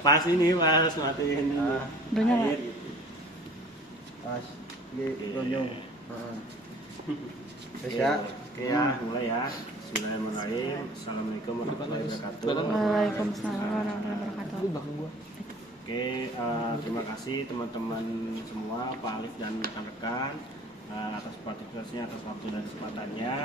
Pas ini pas matiin Udah nyala? air gitu. Pas gitu nyung. Terus Oke, ya. oke ya, mulai ya. Bismillahirrahmanirrahim. Assalamualaikum warahmatullahi wabarakatuh. Waalaikumsalam warahmatullahi wabarakatuh. Oke, terima kasih teman-teman semua, Pak Alif dan rekan-rekan atas partisipasinya, atas waktu dan kesempatannya.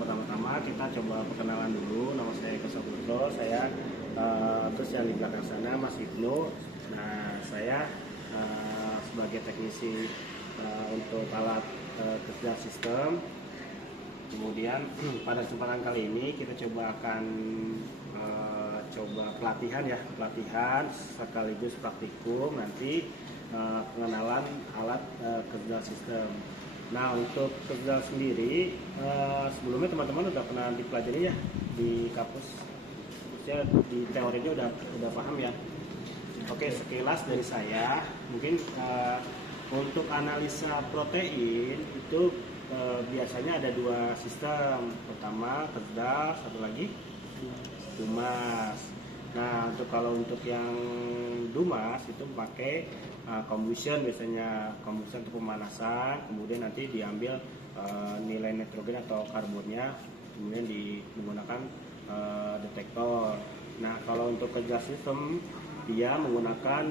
Pertama-tama kita coba perkenalan dulu. Nama saya Eko Saputra. Saya terus yang di belakang sana Mas Ibnu. Nah, saya sebagai teknisi untuk alat kerja sistem. Kemudian pada kesempatan kali ini kita akan coba pelatihan sekaligus praktikum nanti pengenalan alat kerja sistem. Nah, untuk kerja sendiri sebelumnya teman-teman udah pernah dipelajari ya di kampus, khususnya di teorinya udah paham ya. Oke, sekilas dari saya mungkin untuk analisa protein itu biasanya ada dua sistem. Pertama kerdas, satu lagi dumas. Nah, untuk yang dumas itu pakai combustion, biasanya combustion untuk pemanasan, kemudian nanti diambil nilai nitrogen atau karbonnya, kemudian menggunakan detektor. Nah, kalau untuk kerja sistem dia menggunakan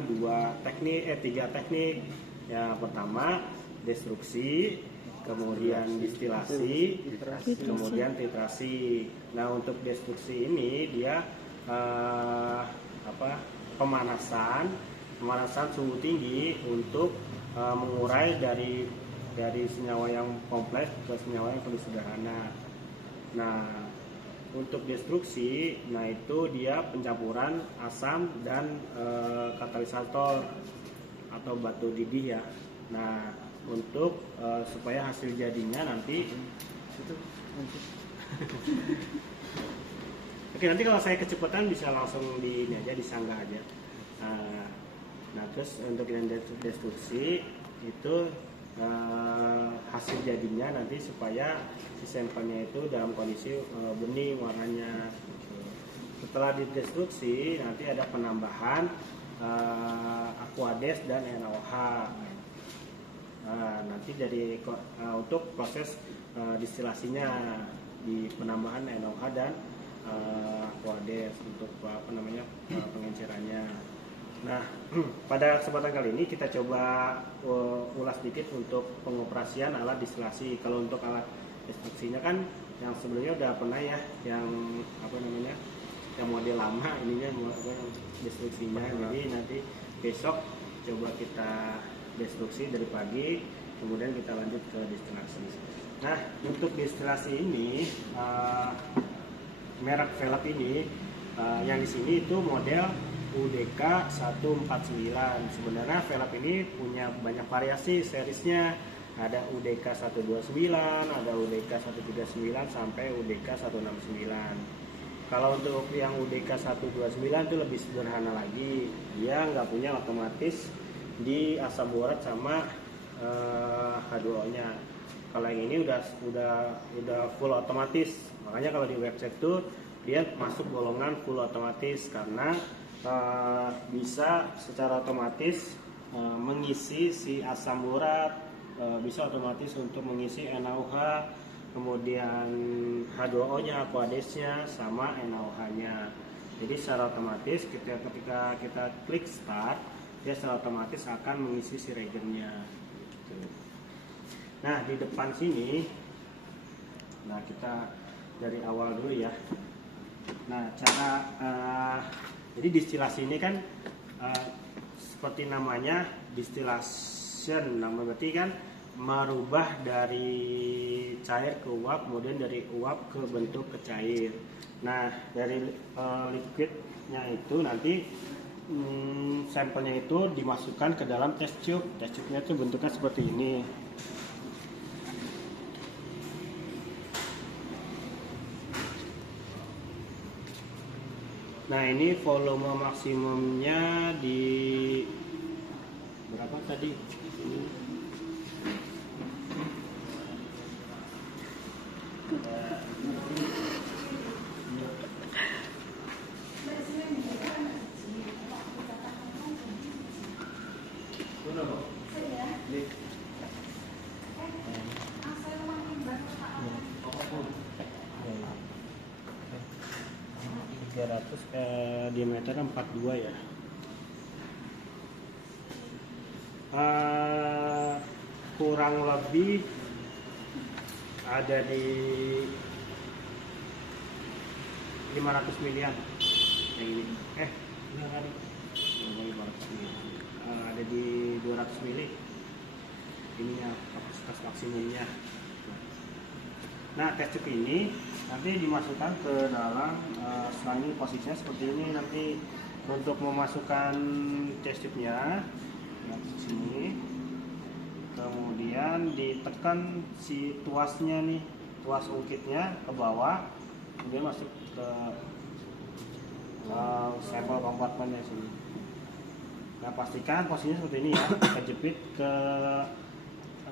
tiga teknik. Yang pertama destruksi, kemudian distilasi, kemudian titrasi. Nah, untuk destruksi ini dia pemanasan suhu tinggi untuk mengurai dari senyawa yang kompleks ke senyawa yang lebih sederhana. Nah, untuk destruksi, nah itu dia pencampuran asam dan katalisator atau batu didih ya. Nah, untuk supaya hasil jadinya nanti Oke, nanti kalau saya kecepatan bisa langsung disanggah aja. Nah, terus untuk yang destruksi itu hasil jadinya nanti supaya si sampelnya itu dalam kondisi bening warnanya. Setelah didestruksi nanti ada penambahan aquades dan NaOH. Nanti untuk proses distilasinya di penambahan NaOH dan aquades untuk pengencerannya. Nah, pada kesempatan kali ini kita coba ulas sedikit untuk pengoperasian alat distilasi. Kalau untuk alat destruksinya kan yang sebelumnya udah pernah ya, yang yang model lama ininya destruksinya. Jadi nanti besok coba kita destruksi dari pagi, kemudian kita lanjut ke distilasi. Nah, untuk distilasi ini merek velg ini yang di sini itu model UDK 149. Sebenarnya velg ini punya banyak variasi seriesnya. Ada UDK 129, ada UDK 139 sampai UDK 169. Kalau untuk yang UDK 129 itu lebih sederhana lagi. Dia nggak punya otomatis di asam borat sama H2O-nya. Kalau yang ini udah full otomatis. Makanya kalau di website tuh dia masuk golongan full otomatis karena bisa secara otomatis mengisi si asam borat, bisa otomatis untuk mengisi NaOH, kemudian H2O-nya, aquadesnya, sama NaOH-nya. Jadi secara otomatis ketika kita klik start, dia secara otomatis akan mengisi si reagentnya. Nah, di depan sini, nah kita dari awal dulu ya. Nah, jadi distilasi ini kan seperti namanya distillation, berarti kan merubah dari cair ke uap, kemudian dari uap ke bentuk ke cair. Nah, dari liquidnya itu nanti sampelnya itu dimasukkan ke dalam test tube. Test tube-nya itu bentuknya seperti ini. Nah, ini volume maksimumnya di berapa tadi? diameter 42 ya. Kurang lebih ada di 500 milian yang ini. Benar kali. 500 milian. Ada di 200 mili. Ininya kapasitas maksimumnya. Nah, test tube ini nanti dimasukkan ke dalam selang ini, posisinya seperti ini. Nanti untuk memasukkan test tube-nya di sini, kemudian ditekan si tuasnya nih, tuas ungkitnya ke bawah, kemudian masuk ke sampel kompartmennya sini. Nah, pastikan posisinya seperti ini ya, kejepit ke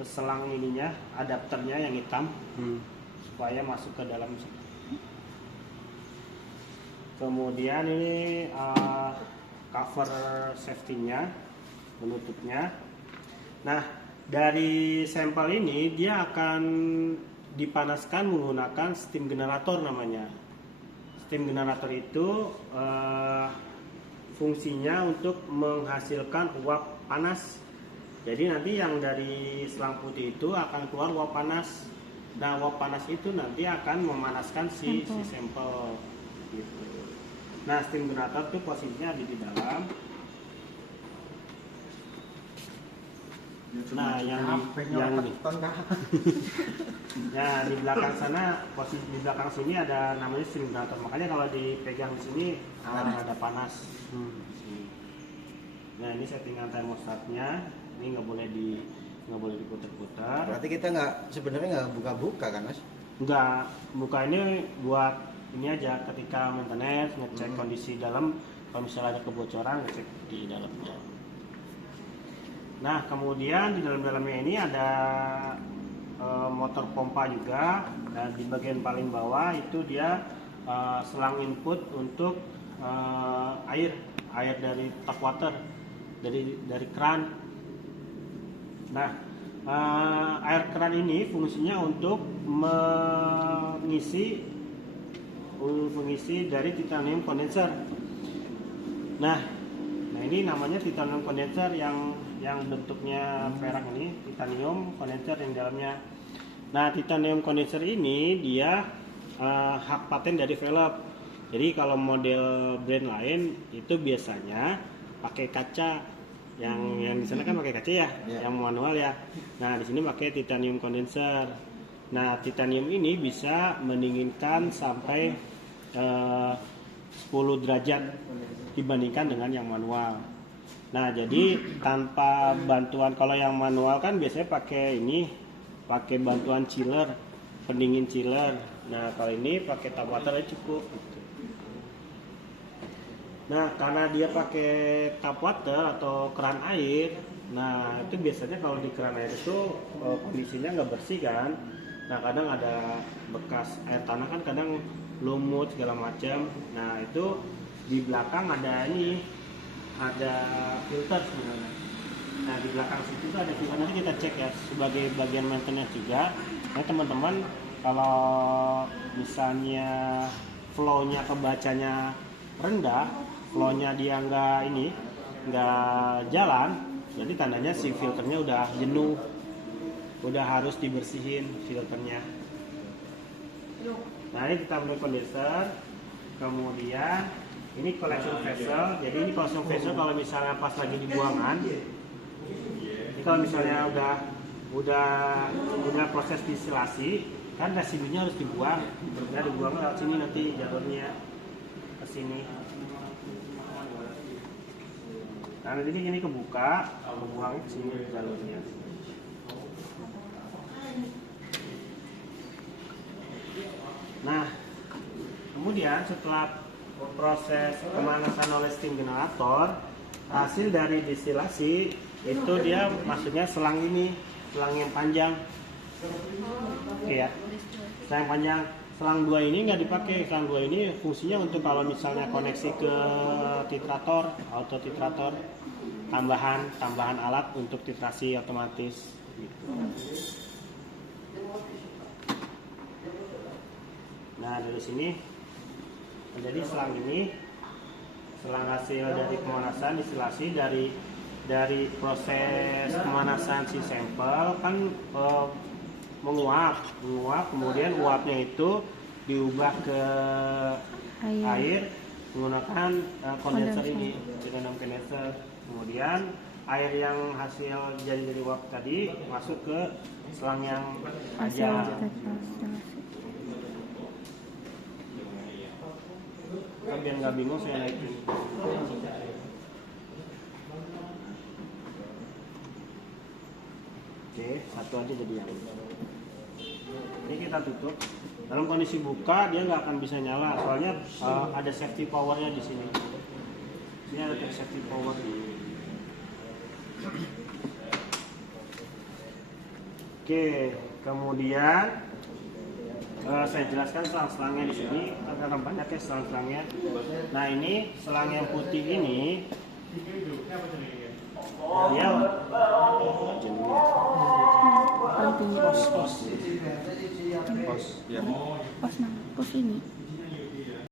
selang ininya, adapternya yang hitam, supaya masuk ke dalam. Kemudian ini cover safety-nya, penutupnya. Nah, dari sampel ini dia akan dipanaskan menggunakan steam generator namanya. Steam generator itu fungsinya untuk menghasilkan uap panas. Jadi nanti yang dari selang putih itu akan keluar uap panas. Nah, uap panas itu nanti akan memanaskan si sampel gitu. Nah, steam generator itu posisinya ada di dalam. Nah, nah, di belakang sana, posisi di belakang sini ada namanya steam generator. Makanya kalau dipegang di sini ada panas. Nah, ini settingan termostatnya. Ini nggak boleh diputar-putar. Berarti kita sebenarnya nggak buka-buka kan, Mas? Nggak, buka ini buat ini aja ketika maintenance, ngecek kondisi dalam. Kalau misalnya ada kebocoran, ngecek di dalamnya. Nah, kemudian di dalamnya ini ada motor pompa juga, dan di bagian paling bawah itu dia selang input untuk air dari tap water, dari keran. Nah, air keran ini fungsinya untuk mengisi dari titanium condenser. Nah, ini namanya titanium condenser yang bentuknya perak ini, titanium condenser yang dalamnya. Nah, titanium condenser ini dia hak paten dari Velop. Jadi kalau model brand lain itu biasanya pakai kaca, yang di sana kan pakai kaca ya, yang manual ya. Nah, di sini pakai titanium condenser. Nah, titanium ini bisa mendinginkan sampai 10 derajat dibandingkan dengan yang manual. Nah, jadi tanpa bantuan, kalau yang manual kan biasanya pakai bantuan chiller, pendingin chiller. Nah, kalau ini pakai tap water aja cukup. Nah, karena dia pakai tap water atau keran air, nah itu biasanya kalau di keran air itu kondisinya nggak bersih kan. Nah, kadang ada bekas air tanah kan, kadang lumut segala macam. Nah, itu di belakang ada filter sebenarnya. Nah, di belakang situ tuh ada filter, nanti kita cek ya sebagai bagian maintenance juga. Nah, teman-teman kalau misalnya flow-nya kebacanya rendah, flow-nya dia nggak jalan, jadi tandanya si filternya udah jenuh, udah harus dibersihin filternya. Nah, ini kita ambil kondenser, kemudian ini collection vessel. Jadi ini collection vessel kalau misalnya pas lagi di buangan, ini kalau misalnya udah proses distilasi, kan residunya harus dibuang. Ya, dibuang lewat sini nanti jalurnya ke sini. Nah, nanti ini kebuka, buang ke sini jalurnya. Nah, kemudian setelah proses pemanasan oleh steam generator, hasil dari distilasi itu dia maksudnya selang yang panjang. Oke ya, selang panjang. Selang 2 ini nggak dipakai. Selang 2 ini fungsinya untuk kalau misalnya koneksi ke titrator, auto titrator, tambahan alat untuk titrasi otomatis gitu. Nah, dari sini jadi selang Setelah hasil dari pemanasan distilasi dari proses pemanasan si sampel kan menguap, kemudian uapnya itu diubah ke air menggunakan kondenser ini, dengan kondenser. Kemudian air yang hasil jadi dari uap tadi masuk ke selang yang hasil aja. Kan biar nggak bingung saya naikin. Oke, satu aja jadi yang ini kita tutup. Dalam kondisi buka dia nggak akan bisa nyala, soalnya ada safety powernya di sini. Ini ada safety power. Oke, kemudian saya jelaskan selang-selangnya di sini karena banyak ya selang-selangnya. Nah ini selang yang putih ini dia paling tinggi Pos ya. pos ini